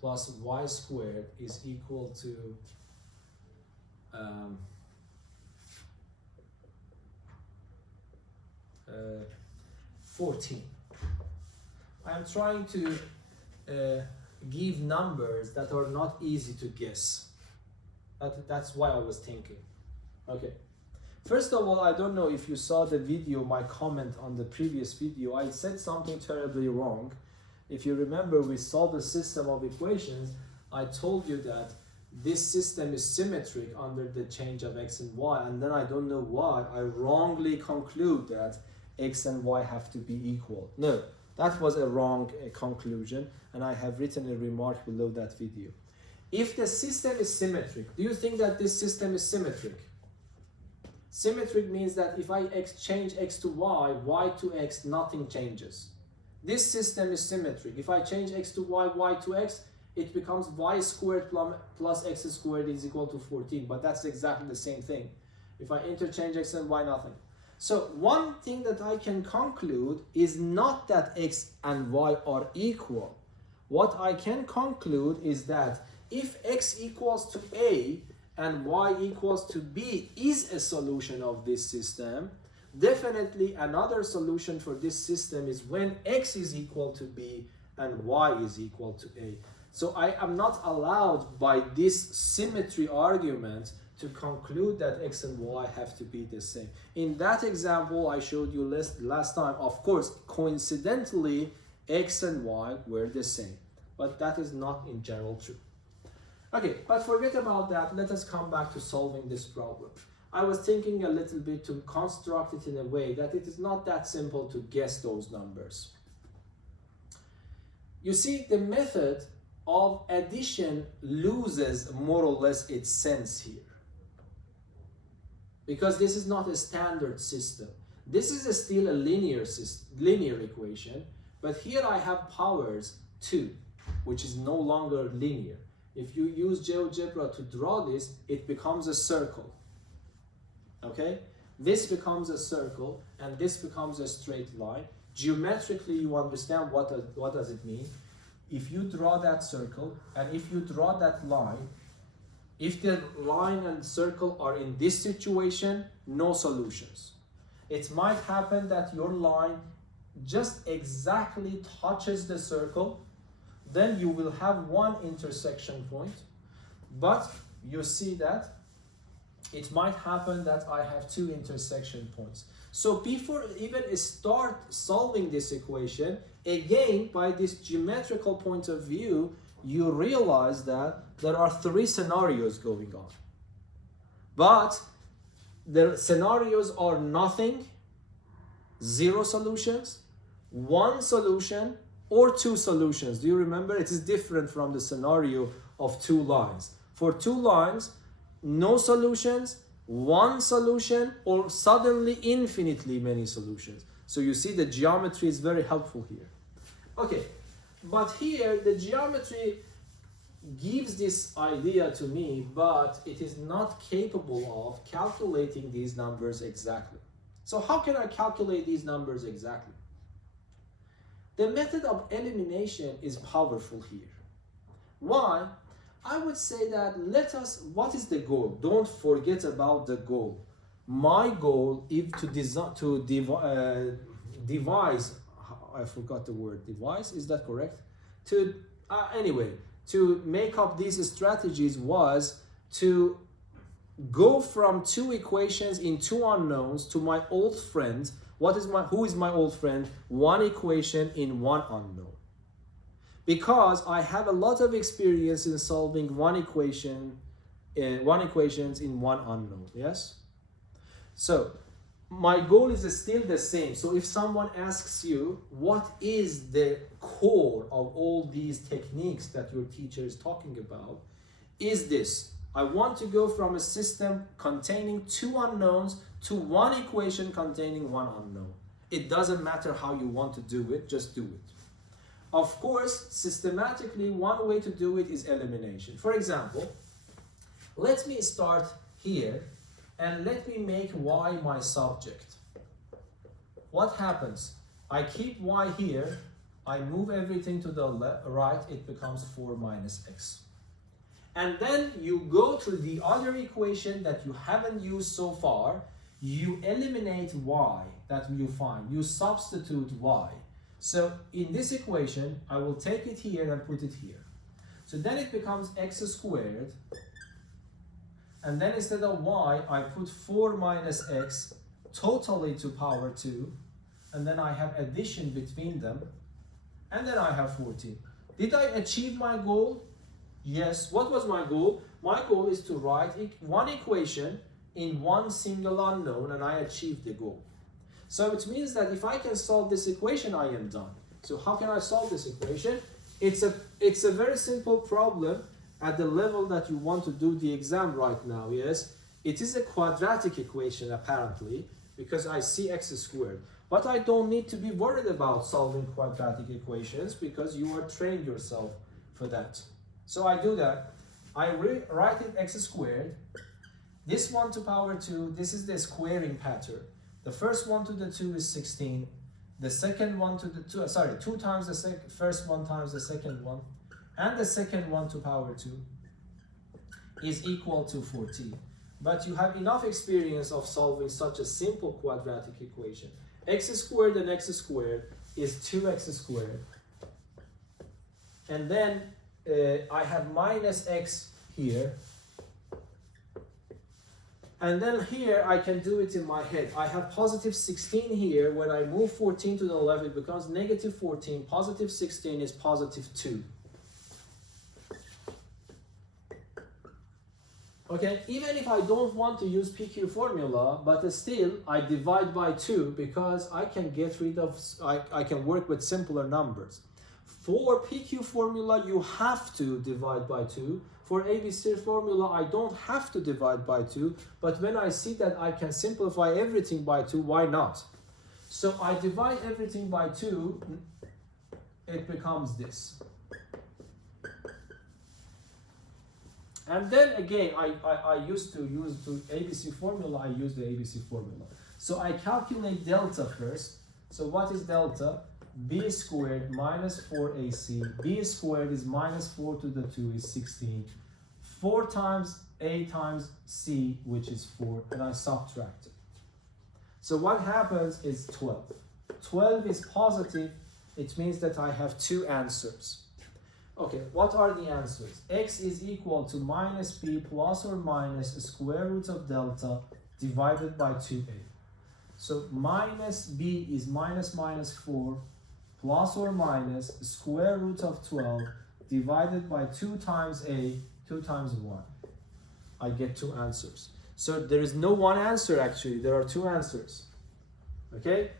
plus y squared is equal to 14. I'm trying to give numbers that are not easy to guess. That's why I was thinking. Okay. First of all, I don't know if you saw the video, my comment on the previous video. I said something terribly wrong. If you remember, we solved a system of equations. I told you that this system is symmetric under the change of x and y, and then I don't know why I wrongly conclude that x and y have to be equal. No, that was a wrong conclusion, and I have written a remark below that video. If the system is symmetric, do you think that this system is symmetric? Symmetric means that if I change x to y, y to x, nothing changes. This system is symmetric. If I change x to y, y to x, it becomes y squared plus x squared is equal to 14. But that's exactly the same thing. If I interchange x and y, nothing. So one thing that I can conclude is not that x and y are equal. What I can conclude is that if x equals to a and y equals to b is a solution of this system, definitely another solution for this system is when x is equal to b and y is equal to a. So I am not allowed by this symmetry argument to conclude that x and y have to be the same. In that example I showed you last time, of course, coincidentally, x and y were the same. But that is not in general true. Okay, but forget about that. Let us come back to solving this problem. I was thinking a little bit to construct it in a way that it is not that simple to guess those numbers. You see, the method of addition loses more or less its sense here, because this is not a standard system. This is still a linear equation, But here I have powers 2, which is no longer linear. If you use GeoGebra to draw this, it becomes a circle. Okay? This becomes a circle, and this becomes a straight line. Geometrically, you understand what does it mean. If you draw that circle, and if you draw that line, if the line and circle are in this situation, no solutions. It might happen that your line just exactly touches the circle, then you will have one intersection point, but you see that it might happen that I have 2 intersection points. So before even start solving this equation, again, by this geometrical point of view, you realize that there are 3 scenarios going on. But the scenarios are nothing, 0 solutions, 1 solution, or 2 solutions. Do you remember? It is different from the scenario of 2 lines. For 2 lines, no solutions, 1 solution, or suddenly infinitely many solutions. So you see the geometry is very helpful here. Okay, but here the geometry gives this idea to me, but it is not capable of calculating these numbers exactly. So how can I calculate these numbers exactly? The method of elimination is powerful here. Why? I would say that what is the goal? Don't forget about the goal. My goal is to devise, I forgot the word, devise, is that correct? Anyway, to make up these strategies was to go from 2 equations in 2 unknowns to my old friend. Who is my old friend? 1 equation in 1 unknown. Because I have a lot of experience in solving 1 equations in 1 unknown, yes? So my goal is still the same. So if someone asks you, what is the core of all these techniques that your teacher is talking about, is this: I want to go from a system containing 2 unknowns to 1 equation containing 1 unknown. It doesn't matter how you want to do it, just do it. Of course, systematically, one way to do it is elimination. For example, let me start here and let me make y my subject. What happens? I keep y here, I move everything to the right, it becomes 4 minus x. And then you go to the other equation that you haven't used so far, you eliminate y that you find, you substitute y. So in this equation, I will take it here and put it here. So then it becomes x squared. And then instead of y, I put 4 minus x totally to power 2. And then I have addition between them. And then I have 14. Did I achieve my goal? Yes. What was my goal? My goal is to write 1 equation in 1 single unknown, and I achieved the goal. So it means that if I can solve this equation, I am done. So how can I solve this equation? It's a very simple problem at the level that you want to do the exam right now, yes? It is a quadratic equation apparently, because I see x squared. But I don't need to be worried about solving quadratic equations because you are trained yourself for that. So I do that. I write it x squared. This 1 to power 2, this is the squaring pattern. The first 1 to the 2 is 16. The second 1 to the 2 times the first 1 times the second 1. And the second 1 to power 2 is equal to 14. But you have enough experience of solving such a simple quadratic equation. X squared and x squared is 2x squared. And then I have minus x here. And then here I can do it in my head. I have positive 16 here. When I move 14 to the left, it becomes negative 14. Positive 16 is positive 2. Okay, even if I don't want to use PQ formula, but still I divide by 2 because I can get rid of, I can work with simpler numbers. For PQ formula, you have to divide by 2. For ABC formula, I don't have to divide by 2, but when I see that I can simplify everything by 2, why not? So I divide everything by 2, it becomes this. And then again, I used to use the ABC formula, I use the ABC formula. So I calculate delta first. So what is delta? B squared minus 4AC. B squared is minus 4 to the 2 is 16. 4 times A times C, which is 4, and I subtract it. So what happens is 12. 12 is positive, it means that I have two answers. Okay, what are the answers? X is equal to minus B plus or minus square root of delta divided by 2A. So minus B is minus 4 plus or minus square root of 12 divided by 2 times A, 2 times 1. I get two answers. So there is no one answer actually, there are two answers. Okay?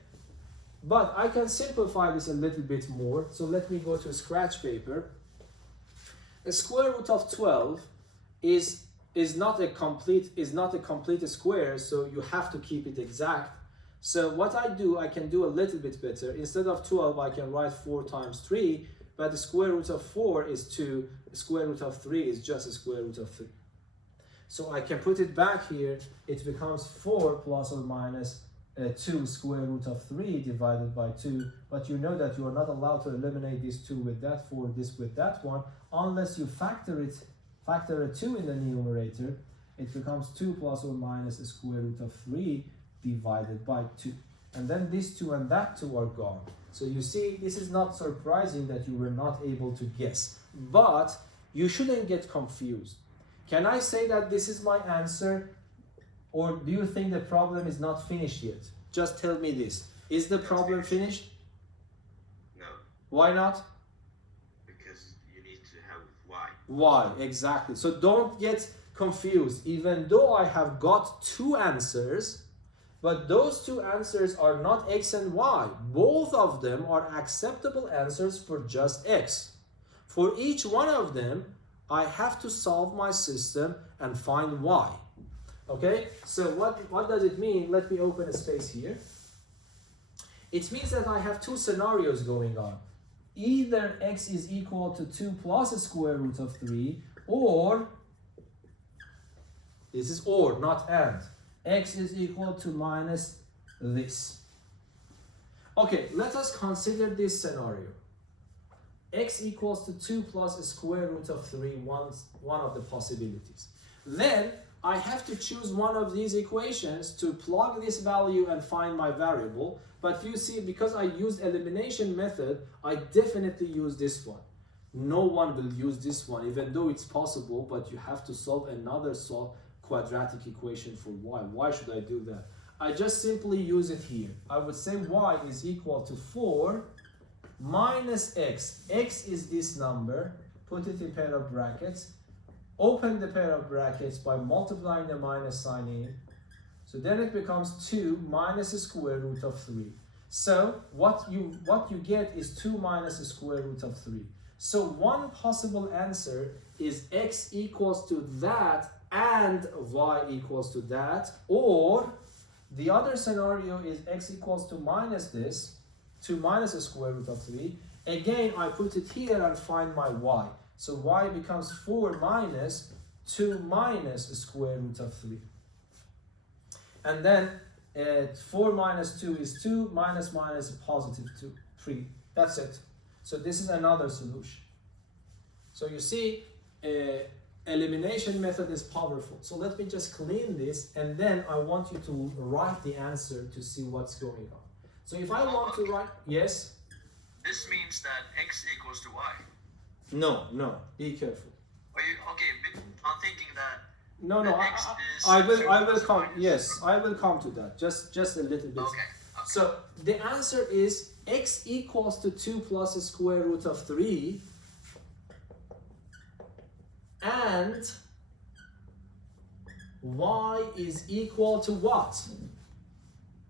But I can simplify this a little bit more. So let me go to a scratch paper. A square root of 12 is not a complete square, so you have to keep it exact. So what I do, I can do a little bit better. Instead of 12, I can write 4 times 3, but the square root of 4 is 2, the square root of 3 is just a square root of 3. So I can put it back here, it becomes 4 plus or minus 2 square root of 3 divided by 2, but you know that you are not allowed to eliminate this 2 with that 4, this with that one, unless you factor a 2 in the numerator. It becomes 2 plus or minus a square root of 3 divided by 2. And then this 2 and that 2 are gone. So you see, this is not surprising that you were not able to guess, but you shouldn't get confused. Can I say that this is my answer? Or do you think the problem is not finished yet? Just tell me this. Is the problem finished? No. Why not? Because you need to have y. Why? Exactly. So don't get confused. Even though I have got two answers, but those two answers are not x and y. Both of them are acceptable answers for just x. For each one of them, I have to solve my system and find y. Okay, so what does it mean? Let me open a space here. It means that I have two scenarios going on. Either x is equal to 2 plus a square root of 3, or, this is or, not and, x is equal to minus this. Okay, let us consider this scenario. X equals to 2 plus a square root of 3, one of the possibilities. Then I have to choose one of these equations to plug this value and find my variable. But you see, because I used elimination method, I definitely use this one. No one will use this one, even though it's possible, but you have to solve another quadratic equation for y. Why should I do that? I just simply use it here. I would say y is equal to 4 minus x. X is this number. Put it in pair of brackets. Open the pair of brackets by multiplying the minus sign in. So then it becomes 2 minus a square root of 3. So what you get is 2 minus a square root of 3. So one possible answer is x equals to that and y equals to that. Or the other scenario is x equals to minus this, 2 minus a square root of 3. Again, I put it here and find my y. So y becomes 4 minus 2 minus a square root of 3. And then 4 minus 2 is 2, minus minus a positive 2, 3. That's it. So this is another solution. So you see, elimination method is powerful. So let me just clean this, and then I want you to write the answer to see what's going on. So if I want to write, yes? This means that x equals to y. No, be careful. Are you, okay, I'm thinking that No, x is I will 2 come. minus. Yes, I will come to that. Just a little bit. Okay. So the answer is x equals to 2 plus a square root of 3, and y is equal to what?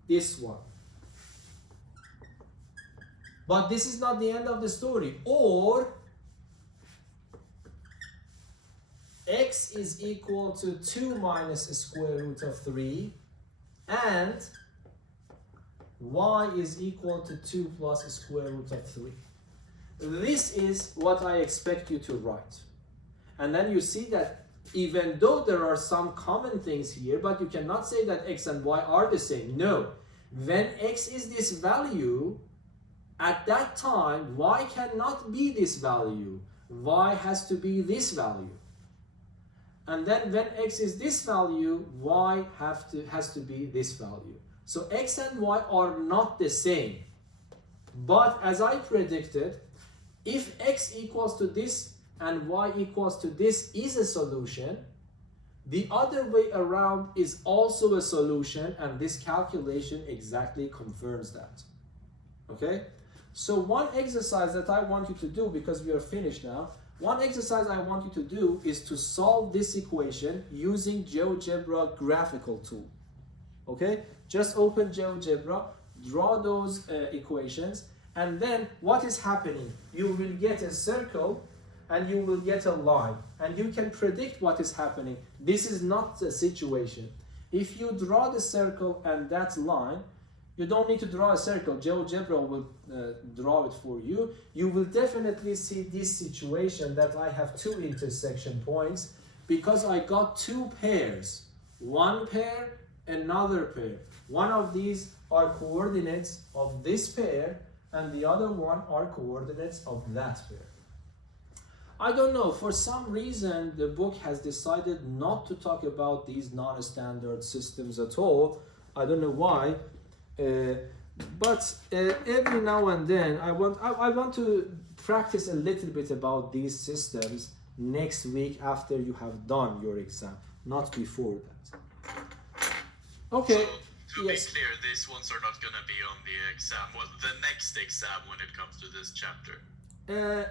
This one. But this is not the end of the story. Or x is equal to 2 minus a square root of 3, and y is equal to 2 plus a square root of 3. this is what I expect you to write. And then you see that even though there are some common things here, but you cannot say that x and y are the same. No. When x is this value, at that time, y cannot be this value. Y has to be this value. And then when x is this value, y has to be this value. So x and y are not the same. But as I predicted, if x equals to this and y equals to this is a solution, the other way around is also a solution, and this calculation exactly confirms that. Okay? So one exercise that I want you to do, because we are finished now, one exercise I want you to do is to solve this equation using Geogebra graphical tool. Okay? Just open Geogebra, draw those equations, and then what is happening? You will get a circle and you will get a line, and you can predict what is happening. This is not the situation. If you draw the circle and that line, you don't need to draw a circle. Geogebra will draw it for you. You will definitely see this situation that I have two intersection points because I got two pairs. One pair, another pair. One of these are coordinates of this pair and the other one are coordinates of that pair. I don't know, for some reason the book has decided not to talk about these non-standard systems at all. I don't know why. But every now and then I want to practice a little bit about these systems next week after you have done your exam, not before that. Okay. So, to be clear, these ones are not going to be on the exam, well, the next exam when it comes to this chapter.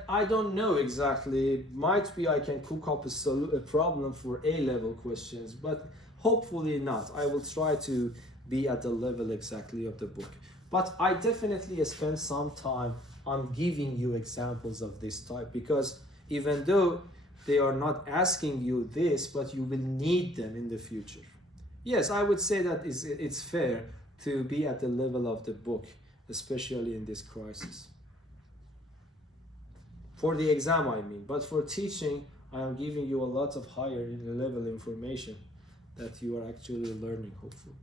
I don't know exactly. Might be I can cook up a problem for A-level questions, but hopefully not. I will try to be at the level exactly of the book. But I definitely spend some time on giving you examples of this type, because even though they are not asking you this, but you will need them in the future. Yes, I would say that it's fair to be at the level of the book, especially in this crisis. For the exam, I mean. But for teaching, I am giving you a lot of higher level information that you are actually learning, hopefully.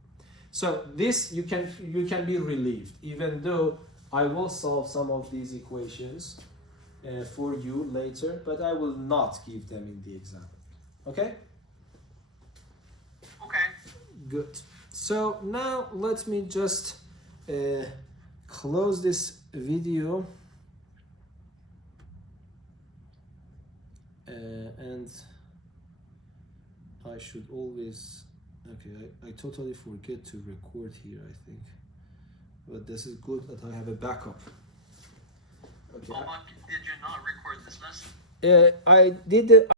So this, you can be relieved, even though I will solve some of these equations for you later, but I will not give them in the exam. Okay? Okay. Good. So now let me just close this video. And I should always, okay, I totally forget to record here, I think, but this is good that I have a backup. Okay. Did you not record this lesson? I did